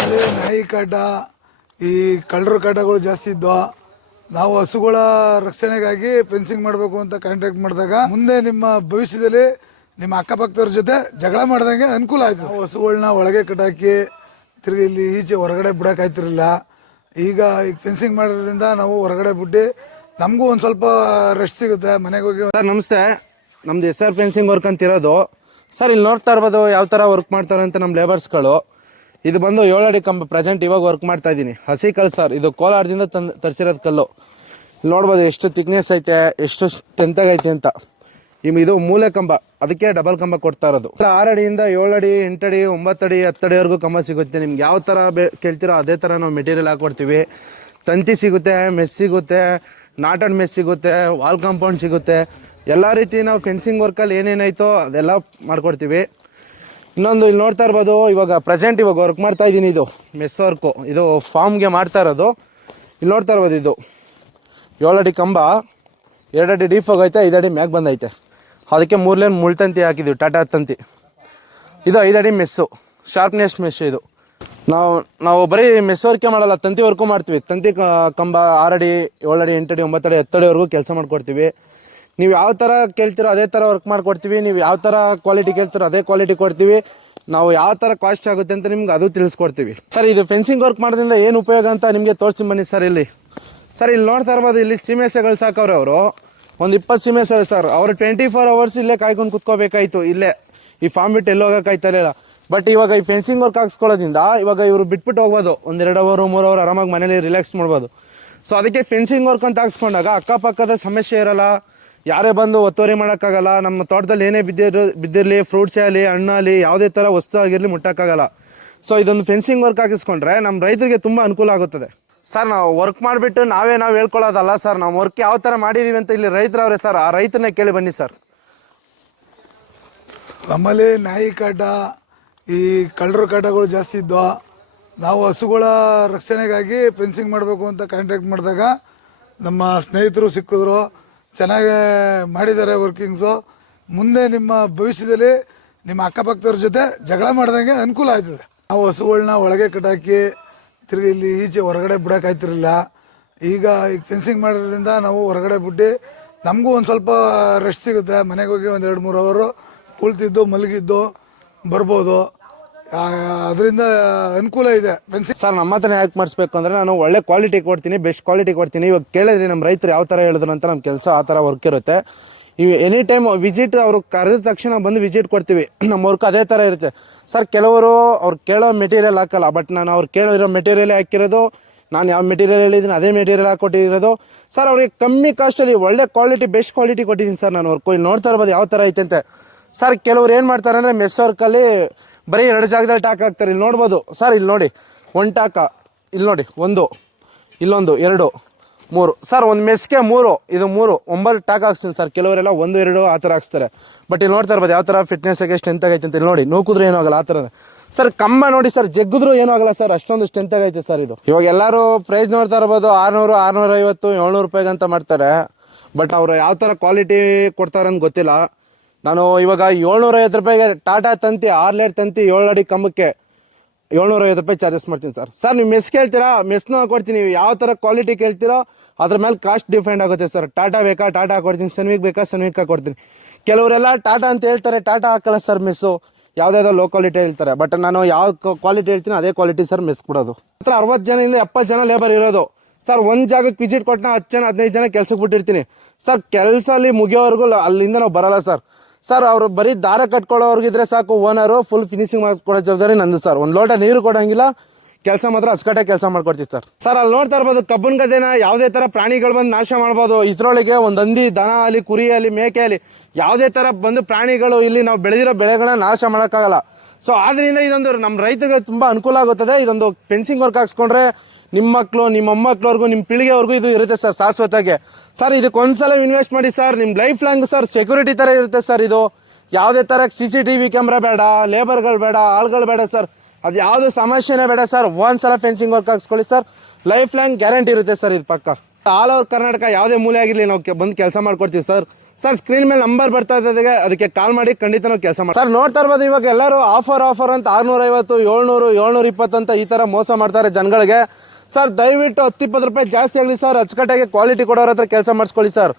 ಅಲ್ಲಿ ನಾಯಿ ಕಾಟ, ಈ ಕಳ್ಳರ ಕಾಟಗಳು ಜಾಸ್ತಿ ಇದ್ವು. ನಾವು ಹಸುಗಳ ರಕ್ಷಣೆಗಾಗಿ ಫೆನ್ಸಿಂಗ್ ಮಾಡಬೇಕು ಅಂತ ಕಾಂಟ್ಯಾಕ್ಟ್ ಮಾಡಿದಾಗ ಮುಂದೆ ನಿಮ್ಮ ಭವಿಷ್ಯದಲ್ಲಿ ನಿಮ್ಮ ಅಕ್ಕಪಕ್ಕದವ್ರ ಜೊತೆ ಜಗಳ ಮಾಡ್ದಂಗೆ ಅನುಕೂಲ ಆಯ್ತು. ನಾವು ಹಸುಗಳನ್ನ ಒಳಗೆ ಕಟ್ಟಾಕಿ ತಿರುಗಿ ಇಲ್ಲಿ ಈಚೆ ಹೊರಗಡೆ ಬಿಡೋಕ್ಕಾಯ್ತಿರಲಿಲ್ಲ. ಈಗ ಫೆನ್ಸಿಂಗ್ ಮಾಡೋದ್ರಿಂದ ನಾವು ಹೊರಗಡೆ ಬಿಟ್ಟು ನಮಗೂ ಒಂದು ಸ್ವಲ್ಪ ರೆಸ್ಟ್ ಸಿಗುತ್ತೆ ಮನೆಗೆ ಹೋಗಿ. ಸರ್ ನಮಸ್ತೆ, ನಮ್ದು SR ಫೆನ್ಸಿಂಗ್ ವರ್ಕ್ ಅಂತ ಇರೋದು. ಸರ್ ಇಲ್ಲಿ ನೋಡ್ತಾ ಇರ್ಬೋದು ಯಾವ ಥರ ವರ್ಕ್ ಮಾಡ್ತಾರೆ ಅಂತ ನಮ್ಮ ಲೇಬರ್ಸ್ಗಳು. ಇದು ಬಂದು 7 ಅಡಿ ಕಂಬ ಪ್ರೆಸೆಂಟ್ ಇವಾಗ ವರ್ಕ್ ಮಾಡ್ತಾ ಇದ್ದೀನಿ. ಹಸಿ ಕಲ್ಲು ಸರ್, ಇದು ಕೋಲಾರದಿಂದ ತರಿಸಿರೋದು ಕಲ್ಲು. ಇಲ್ಲಿ ನೋಡ್ಬೋದು ಎಷ್ಟು ಥಿಕ್ನೆಸ್ ಐತೆ, ಎಷ್ಟು ಸ್ಟ್ರೆಂತಾಗೈತೆ ಅಂತ. ಇದು ಮೂಲೆ ಕಂಬ, ಅದಕ್ಕೆ ಡಬಲ್ ಕಂಬ ಕೊಡ್ತಾ ಇರೋದು. 6 ಅಡಿಯಿಂದ 7 ಅಡಿ 8 ಅಡಿ 9 ಅಡಿ 10 ಅಡಿವರೆಗೂ ಕಂಬ ಸಿಗುತ್ತೆ. ನಿಮ್ಗೆ ಯಾವ ಥರ ಕೇಳ್ತೀರೋ ಅದೇ ಥರ ನಾವು ಮೆಟೀರಿಯಲ್ ಹಾಕ್ಕೊಡ್ತೀವಿ. ತಂತಿ ಸಿಗುತ್ತೆ, ಮೆಸ್ ಸಿಗುತ್ತೆ, ನಾಟನ್ ಮೆಸ್ ಸಿಗುತ್ತೆ, ವಾಲ್ ಕಾಂಪೌಂಡ್ ಸಿಗುತ್ತೆ. ಎಲ್ಲ ರೀತಿ ನಾವು ಫೆನ್ಸಿಂಗ್ ವರ್ಕಲ್ಲಿ ಏನೇನಾಯ್ತೋ ಅದೆಲ್ಲ ಮಾಡ್ಕೊಡ್ತೀವಿ. ಇನ್ನೊಂದು ಇಲ್ಲಿ ನೋಡ್ತಾ ಇರ್ಬೋದು, ಇವಾಗ ಪ್ರೆಸೆಂಟ್ ಇವಾಗ ವರ್ಕ್ ಮಾಡ್ತಾ ಇದ್ದೀನಿ. ಇದು ಮೆಸ್ ವರ್ಕು, ಇದು ಫಾರ್ಮ್ಗೆ ಮಾಡ್ತಾ ಇರೋದು. ಇಲ್ಲಿ ನೋಡ್ತಾ ಇರ್ಬೋದು, ಇದು 7 ಅಡಿ ಕಂಬ, 2 ಅಡಿ ಡೀಪ್ ಹೋಗೈತೆ, 5 ಅಡಿ ಮ್ಯಾಗ್ ಬಂದೈತೆ. ಅದಕ್ಕೆ 3 ಲೇನ್ ಮುಳ್ತಂತಿ ಹಾಕಿದ್ದೀವಿ, ಟಾಟಾ ತಂತಿ. ಇದು 5 ಅಡಿ ಮೆಸ್ಸು, ಶಾರ್ಪ್ನೆಸ್ ಮೆಸ್. ಇದು ನಾವು ಬರೀ ಮೆಸ್ ವರ್ಕೇ ಮಾಡಲ್ಲ, ತಂತಿ ವರ್ಕು ಮಾಡ್ತೀವಿ. ತಂತಿ ಕಂಬ 6 ಅಡಿ 7 ಅಡಿ 8 ಅಡಿ 9 ಅಡಿ 10 ಅಡಿವರೆಗೂ ಕೆಲಸ ಮಾಡ್ಕೊಡ್ತೀವಿ. ನೀವು ಯಾವ ಥರ ಕೇಳ್ತೀರೋ ಅದೇ ಥರ ವರ್ಕ್ ಮಾಡ್ಕೊಡ್ತೀವಿ. ನೀವು ಯಾವ ಥರ ಕ್ವಾಲಿಟಿ ಕೇಳ್ತೀರೋ ಅದೇ ಕ್ವಾಲಿಟಿ ಕೊಡ್ತೀವಿ. ನಾವು ಯಾವ ಥರ ಕಾಸ್ಟ್ ಆಗುತ್ತೆ ಅಂತ ನಿಮ್ಗೆ ಅದು ತಿಳಿಸ್ಕೊಡ್ತೀವಿ. ಸರ್ ಇದು ಫೆನ್ಸಿಂಗ್ ವರ್ಕ್ ಮಾಡೋದ್ರಿಂದ ಏನು ಉಪಯೋಗ ಅಂತ ನಿಮಗೆ ತೋರಿಸ್ತೀನಿ ಬನ್ನಿ ಸರ್. ಇಲ್ಲಿ ನೋಡ್ತಾ ಇರ್ಬೋದು, ಇಲ್ಲಿ ಸೀಮೆಸೆಗಳು ಸಾಕವ್ರೆ ಅವರು. ಒಂದು 20 ಸೀಮೆಸೆ ಸರ್. ಅವರು 24 ಅವರ್ಸ್ ಇಲ್ಲೇ ಕಾಯ್ಕೊಂಡು ಕುತ್ಕೋಬೇಕಾಯ್ತು. ಇಲ್ಲೇ ಈ ಫಾರ್ಮ್ ಬಿಟ್ಟು ಎಲ್ಲಿ ಹೋಗೋಕ್ಕಾಯ್ತಾ ಇರಲಿಲ್ಲ. ಬಟ್ ಇವಾಗ ಈ ಫೆನ್ಸಿಂಗ್ ವರ್ಕ್ ಹಾಕ್ಸ್ಕೊಳ್ಳೋದ್ರಿಂದ ಇವಾಗ ಇವರು ಬಿಟ್ಬಿಟ್ಟು ಹೋಗ್ಬೋದು. 1-2 ಅವರ್ 3 ಅವರ್ ಆರಾಮಾಗಿ ಮನೇಲಿ ರಿಲ್ಯಾಕ್ಸ್ ಮಾಡ್ಬೋದು. ಸೊ ಅದಕ್ಕೆ ಫೆನ್ಸಿಂಗ್ ವರ್ಕ್ ಅಂತ ಹಾಕ್ಸ್ಕೊಂಡಾಗ ಅಕ್ಕಪಕ್ಕದ ಸಮಸ್ಯೆ ಇರಲ್ಲ, ಯಾರೇ ಬಂದು ಒತ್ತುವರಿ ಮಾಡೋಕ್ಕಾಗಲ್ಲ. ನಮ್ಮ ತೋಟದಲ್ಲಿ ಏನೇ ಬಿದ್ದಿರಲಿ, ಫ್ರೂಟ್ಸೇ ಆಗಲಿ, ಹಣ್ಣಾಗಲಿ, ಯಾವುದೇ ಥರ ವಸ್ತು ಆಗಿರಲಿ ಮುಟ್ಟೋಕ್ಕಾಗಲ್ಲ. ಸೊ ಇದೊಂದು ಫೆನ್ಸಿಂಗ್ ವರ್ಕ್ ಹಾಕಿಸ್ಕೊಂಡ್ರೆ ನಮ್ಮ ರೈತರಿಗೆ ತುಂಬ ಅನುಕೂಲ ಆಗುತ್ತದೆ. ಸರ್ ನಾವು ವರ್ಕ್ ಮಾಡಿಬಿಟ್ಟು ನಾವು ಹೇಳ್ಕೊಳ್ಳೋದಲ್ಲ ಸರ್. ನಾವು ವರ್ಕ್ ಯಾವ ಥರ ಮಾಡಿದ್ದೀವಿ ಅಂತ ಇಲ್ಲಿ ರೈತರವ್ರೆ ಸರ್, ಆ ರೈತರನ್ನೇ ಕೇಳಿ ಬನ್ನಿ ಸರ್. ನಮ್ಮಲ್ಲಿ ನಾಯಿ ಕಾಟ, ಈ ಕಳ್ಳರ ಕಾಟಗಳು ಜಾಸ್ತಿ ಇದ್ವು. ನಾವು ಹಸುಗಳ ರಕ್ಷಣೆಗಾಗಿ ಫೆನ್ಸಿಂಗ್ ಮಾಡಬೇಕು ಅಂತ ಕಾಂಟ್ಯಾಕ್ಟ್ ಮಾಡಿದಾಗ ನಮ್ಮ ಸ್ನೇಹಿತರು ಸಿಕ್ಕಿದ್ರು, ಚೆನ್ನಾಗಿ ಮಾಡಿದ್ದಾರೆ ವರ್ಕಿಂಗ್ಸು. ಮುಂದೆ ನಿಮ್ಮ ಭವಿಷ್ಯದಲ್ಲಿ ನಿಮ್ಮ ಅಕ್ಕಪಕ್ಕದವ್ರ ಜೊತೆ ಜಗಳ ಮಾಡ್ದಂಗೆ ಅನುಕೂಲ ಆಯ್ತದೆ. ನಾವು ಹಸುಗಳನ್ನ ಒಳಗೆ ಕಟ್ಟಾಕಿ ತಿರುಗಿ ಇಲ್ಲಿ ಈಚೆ ಹೊರಗಡೆ ಬಿಡೋಕ್ಕಾಯ್ತಿರಲಿಲ್ಲ. ಈಗ ಫೆನ್ಸಿಂಗ್ ಮಾಡೋದ್ರಿಂದ ನಾವು ಹೊರಗಡೆ ಬಿಟ್ಟು ನಮಗೂ ಒಂದು ಸ್ವಲ್ಪ ರೆಸ್ಟ್ ಸಿಗುತ್ತೆ. ಮನೆಗೆ ಹೋಗಿ 1-2-3 ಅವರು ಕುಳಿತಿದ್ದು ಮಲಗಿದ್ದು ಬರ್ಬೋದು. ಅದರಿಂದ ಅನುಕೂಲ ಇದೆ ಫೆನ್ಸಿಂಗ್. ಸರ್ ನಮ್ಮ ಹತ್ರನೇ ಯಾಕೆ ಮಾಡಿಸ್ಬೇಕು ಅಂದರೆ ನಾನು ಒಳ್ಳೆ ಕ್ವಾಲಿಟಿ ಕೊಡ್ತೀನಿ, ಬೆಸ್ಟ್ ಕ್ವಾಲಿಟಿ ಕೊಡ್ತೀನಿ. ಇವಾಗ ಕೇಳಿದ್ರಿ ನಮ್ಮ ರೈತರು ಯಾವ ಥರ ಹೇಳಿದ್ರು ಅಂತ, ನಮ್ಮ ಕೆಲಸ ಆ ಥರ ವರ್ಕ್ ಇರುತ್ತೆ. ಇವು ಎನಿ ಟೈಮ್ ವಿಸಿಟ್, ಅವರು ಕರೆದ ತಕ್ಷಣ ಬಂದು ವಿಸಿಟ್ ಕೊಡ್ತೀವಿ. ನಮ್ಮ ವರ್ಕ್ ಅದೇ ಥರ ಇರುತ್ತೆ ಸರ್. ಕೆಲವರು ಅವ್ರು ಕೇಳೋ ಮೆಟೀರಿಯಲ್ ಹಾಕಲ್ಲ, ಬಟ್ ನಾನು ಅವ್ರು ಕೇಳಿರೋ ಮೆಟೀರಿಯಲ್ ಹಾಕಿರೋದು. ನಾನು ಯಾವ ಮೆಟೀರಿಯಲ್ ಹೇಳಿದ್ದೀನಿ ಅದೇ ಮೆಟೀರಿಯಲ್ ಹಾಕೊಟ್ಟಿರೋದು ಸರ್. ಅವ್ರಿಗೆ ಕಮ್ಮಿ ಕಾಸ್ಟಲ್ಲಿ ಒಳ್ಳೆ ಕ್ವಾಲಿಟಿ, ಬೆಸ್ಟ್ ಕ್ವಾಲಿಟಿ ಕೊಟ್ಟಿದ್ದೀನಿ ಸರ್ ನಾನು ವರ್ಕು. ಇಲ್ಲಿ ನೋಡ್ತಾ ಇರ್ಬೋದು ಯಾವ ಥರ ಐತೆ ಅಂತ ಸರ್. ಕೆಲವ್ರು ಏನು ಮಾಡ್ತಾರೆ ಅಂದರೆ ಮೆಸ್ ವರ್ಕಲ್ಲಿ ಬರೀ 2 ಜಾಗದಲ್ಲಿ ಟಾಕ್ ಹಾಕ್ತಾರೆ. ಇಲ್ಲಿ ನೋಡ್ಬೋದು ಸರ್, ಇಲ್ಲಿ ನೋಡಿ 1 ಟಾಕ, ಇಲ್ಲಿ ನೋಡಿ 1, ಇಲ್ಲೊಂದು 2, 3 ಸರ್. ಒಂದು ಮೆಸ್ಗೆ 3, ಇದು 3, 9 ಟಾಕ್ ಹಾಕ್ಸ್ತೀನಿ ಸರ್. ಕೆಲವರೆಲ್ಲ 1, 2 ಆ ಥರ ಹಾಕ್ಸ್ತಾರೆ. ಬಟ್ ಇಲ್ಲಿ ನೋಡ್ತಾ ಇರ್ಬೋದು ಯಾವ ಥರ ಫಿಟ್ನೆಸ್ಗೆ ಸ್ಟ್ರೆಂತ್ ಆಗೈತೆ ಅಂತ. ಇಲ್ಲಿ ನೋಡಿ, ನೂಕಿದ್ರು ಏನೂ ಆಗಲ್ಲ ಆ ಥರ ಸರ್. ಕಂಬ ನೋಡಿ ಸರ್, ಜಗ್ಗಿದ್ರು ಏನೂ ಆಗಲ್ಲ ಸರ್, ಅಷ್ಟೊಂದು ಸ್ಟ್ರೆಂತ್ ಆಗೈತೆ ಸರ್ ಇದು. ಇವಾಗ ಎಲ್ಲರೂ ಪ್ರೈಸ್ ನೋಡ್ತಾ ಇರ್ಬೋದು 600, 650, 700 ರೂಪಾಯಿಗೆ ಅಂತ ಮಾಡ್ತಾರೆ. ಬಟ್ ಅವರು ಯಾವ ಥರ ಕ್ವಾಲಿಟಿ ಕೊಡ್ತಾರೆ ಅಂತ ಗೊತ್ತಿಲ್ಲ. ನಾನು ಇವಾಗ 750 ರೂಪಾಯಿಗೆ ಟಾಟಾ ತಂತಿ 6 ಲೇಯರ್ ತಂತಿ 7 ಅಡಿ ಕಂಬಕ್ಕೆ 750 ರೂಪಾಯಿ ಚಾರ್ಜಸ್ ಮಾಡ್ತೀನಿ ಸರ್. ಸರ್ ನೀವು ಮೆಸ್ ಕೇಳ್ತೀರಾ, ಮೆಸ್ನ ಕೊಡ್ತೀನಿ. ನೀವು ಯಾವ ಥರ ಕ್ವಾಲಿಟಿ ಕೇಳ್ತೀರೋ ಅದ್ರ ಮೇಲೆ ಕಾಸ್ಟ್ ಡಿಫೆಂಡ್ ಆಗುತ್ತೆ ಸರ್. ಟಾಟಾ ಬೇಕಾ ಟಾಟಾ ಕೊಡ್ತೀನಿ, ಸನ್ವಿಕ್ ಬೇಕಾ ಸನ್ವಿಕ್ ಕೊಡ್ತೀನಿ. ಕೆಲವರೆಲ್ಲ ಟಾಟಾ ಅಂತ ಹೇಳ್ತಾರೆ, ಟಾಟಾ ಹಾಕಲ್ಲ ಸರ್ ಮೆಸ್ಸು. ಯಾವುದಾದ್ರು ಲೋ ಕ್ವಾಲಿಟಿ ಹೇಳ್ತಾರೆ. ಬಟ್ ನಾನು ಯಾವ ಕ್ವಾಲಿಟಿ ಹೇಳ್ತೀನಿ ಅದೇ ಕ್ವಾಲಿಟಿ ಸರ್ ಮೆಸ್ ಕೊಡೋದು. ಹತ್ರ 60 ಜನದಿಂದ 70 ಜನ ಲೇಬರ್ ಇರೋದು ಸರ್. ಒಂದು ಜಾಗಕ್ಕೆ ವಿಸಿಟ್ ಕೊಟ್ಟು 10 ಜನ 15 ಜನ ಕೆಲಸಕ್ಕೆ ಬಿಟ್ಟಿರ್ತೀನಿ ಸರ್. ಕೆಲಸ ಅಲ್ಲಿ ಮುಗಿಯೋವರೆಗೂ ಅಲ್ಲಿಂದ ನಾವು ಬರಲ್ಲ ಸರ್. ಸರ್ ಅವರು ಬರೀ ದಾರ ಕಟ್ಕೊಳ್ಳೋರ್ಗಿದ್ರೆ ಸಾಕು, ಓನರು ಫುಲ್ ಫಿನಿಶಿಂಗ್ ಮಾಡ್ಕೊಡೋ ಜವಾಬ್ದಾರಿ ನಂದು ಸರ್. ಒಂದು ಲೋಟ ನೀರು ಕೊಡೋಂಗಿಲ್ಲ, ಕೆಲಸ ಮಾತ್ರ ಅಚ್ಚುಕಟ್ಟಾಗಿ ಕೆಲಸ ಮಾಡ್ಕೊಡ್ತೀವಿ ಸರ್. ಸರ್ ಅಲ್ಲಿ ನೋಡ್ತಾ ಇರ್ಬೋದು, ಕಬ್ಬನ್ ಗದ್ದೆನ ಯಾವುದೇ ಥರ ಪ್ರಾಣಿಗಳು ಬಂದು ನಾಶ ಮಾಡ್ಬೋದು. ಇದರೊಳಗೆ ಒಂದು ಹಂದಿ, ದನ ಆಗಲಿ, ಕುರಿ ಆಗಲಿ, ಮೇಕೆ ಆಗಲಿ, ಯಾವುದೇ ಥರ ಬಂದು ಪ್ರಾಣಿಗಳು ಇಲ್ಲಿ ನಾವು ಬೆಳೆದಿರೋ ಬೆಳೆಗಳನ್ನ ನಾಶ ಮಾಡೋಕ್ಕಾಗಲ್ಲ. ಸೊ ಆದ್ದರಿಂದ ಇದೊಂದು ನಮ್ಮ ರೈತರಿಗೆ ತುಂಬ ಅನುಕೂಲ ಆಗುತ್ತದೆ. ಇದೊಂದು ಫೆನ್ಸಿಂಗ್ ವರ್ಕ್ ಹಾಕ್ಸ್ಕೊಂಡ್ರೆ ನಿಮ್ಮ ಮಕ್ಕಳು, ನಿಮ್ಮ ಮೊಮ್ಮಕ್ಳವ್ರಿಗೂ, ನಿಮ್ಮ ಪೀಳಿಗೆವರೆಗೂ ಇದು ಇರುತ್ತೆ ಸರ್ ಶಾಶ್ವತವಾಗಿ. ಸರ್ ಇದಕ್ಕೆ ಒಂದ್ಸಲ ಇನ್ವೆಸ್ಟ್ ಮಾಡಿ ಸರ್, ನಿಮ್ಮ ಲೈಫ್ ಲಾಂಗ್ ಸರ್ ಸೆಕ್ಯೂರಿಟಿ ಥರ ಇರುತ್ತೆ ಸರ್. ಇದು ಯಾವುದೇ ಥರ CCTV ಕ್ಯಾಮ್ರಾ ಬೇಡ, ಲೇಬರ್ಗಳು ಬೇಡ, ಆಳುಗಳು ಬೇಡ ಸರ್. ಅದು ಯಾವುದು ಸಮಸ್ಯೆನೇ ಬೇಡ ಸರ್. ಒಂದ್ಸಲ ಫೆನ್ಸಿಂಗ್ ವರ್ಕ್ ಹಾಕ್ಸ್ಕೊಳ್ಳಿ ಸರ್, ಲೈಫ್ ಲಾಂಗ್ ಗ್ಯಾರಂಟಿ ಇರುತ್ತೆ ಸರ್. ಇದು ಪಕ್ಕ ಆಲ್ ಓವರ್ ಕರ್ನಾಟಕ ಯಾವುದೇ ಮೂಲೆ ಆಗಿರಲಿ ನಾವು ಬಂದು ಕೆಲಸ ಮಾಡ್ಕೊಡ್ತೀವಿ ಸರ್. ಸರ್ ಸ್ಕ್ರೀನ್ ಮೇಲೆ ನಂಬರ್ ಬರ್ತಾ ಇದ್ದದೆ, ಅದಕ್ಕೆ ಕಾಲ್ ಮಾಡಿ ಖಂಡಿತ ನಾವು ಕೆಲಸ ಮಾಡಿ. ಸರ್ ನೋಡ್ತಾ ಇರ್ಬೋದು ಇವಾಗ ಎಲ್ಲರೂ ಆಫರ್ ಅಂತ 650, 700, 720 ಅಂತ ಈ ತರ ಮೋಸ ಮಾಡ್ತಾರೆ ಜನಗಳಿಗೆ. ಸರ್ ದಯವಿಟ್ಟು 10-20 ರೂಪಾಯಿ ಜಾಸ್ತಿ ಆಗಲಿ ಸರ್, ಅಚ್ಚುಕಟ್ಟಾಗಿ ಕ್ವಾಲಿಟಿ ಕೊಡೋರ ಹತ್ರ ಕೆಲಸ ಮಾಡಿಸ್ಕೊಳ್ಳಿ ಸರ್.